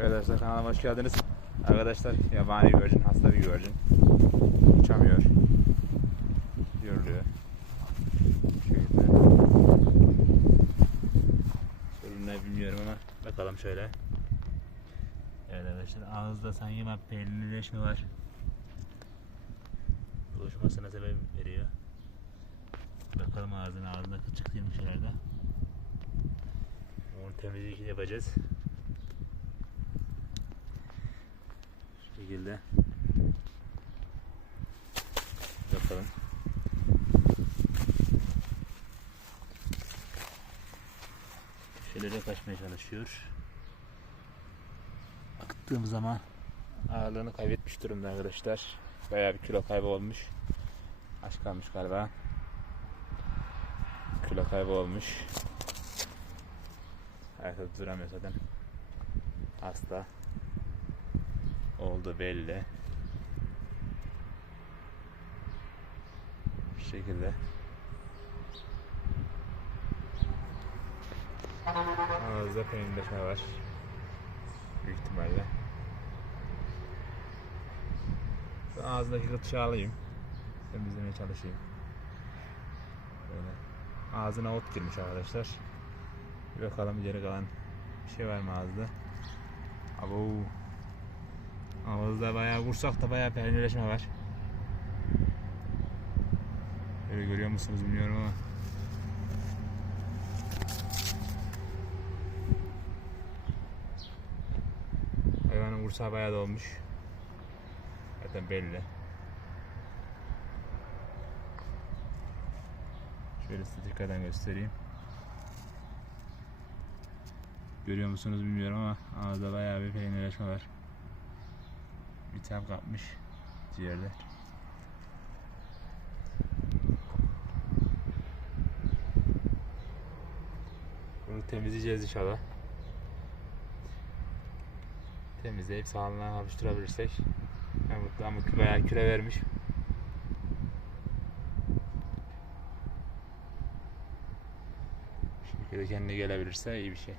Arkadaşlar kanalıma hoş geldiniz. Arkadaşlar yabani güvercin, hasta bir güvercin. Uçamıyor. Yoruluyor. Şöyle. Sorun ne bilmiyorum ama bakalım şöyle. Evet arkadaşlar ağızda sanki bak peynirleşme var. Buluşmasına sebep veriyor. Bakalım ağzına ağzında kıçık değilmiş herhalde. Onu temizlik yapacağız. Şekilde. Bakalım. Köşelere kaçmaya çalışıyor. Baktığım zaman ağırlığını kaybetmiş durumda arkadaşlar. Bayağı bir kilo kaybı olmuş. Aç kalmış galiba. Kilo kaybı olmuş. Ayakta duramıyor zaten. Hasta. Oldu belli. Bu şekilde. Ağızda peynirleşme var. Büyük ihtimalle. Şu ağzındaki kılçığı alayım. Temizlemeye çalışayım. Böyle. Ağzına ot girmiş arkadaşlar. Bir bakalım geri kalan bir şey var mı ağızda? Abo. Ağızda bayağı vursak da bayağı peynirleşme var. Öyle görüyor musunuz bilmiyorum ama. Hayvanın vursağı bayağı dolmuş. Zaten belli. Şöyle size tekrardan göstereyim. Görüyor musunuz bilmiyorum ama ağızda bayağı bir peynirleşme var. İltihap kapmış ciğerde. Bunu temizleyeceğiz inşallah. Temizleyip sağlığına kavuşturabilirsek. Ben mutlu ama bayağı küre vermiş. Şekilde kendine gelebilirse iyi bir şey.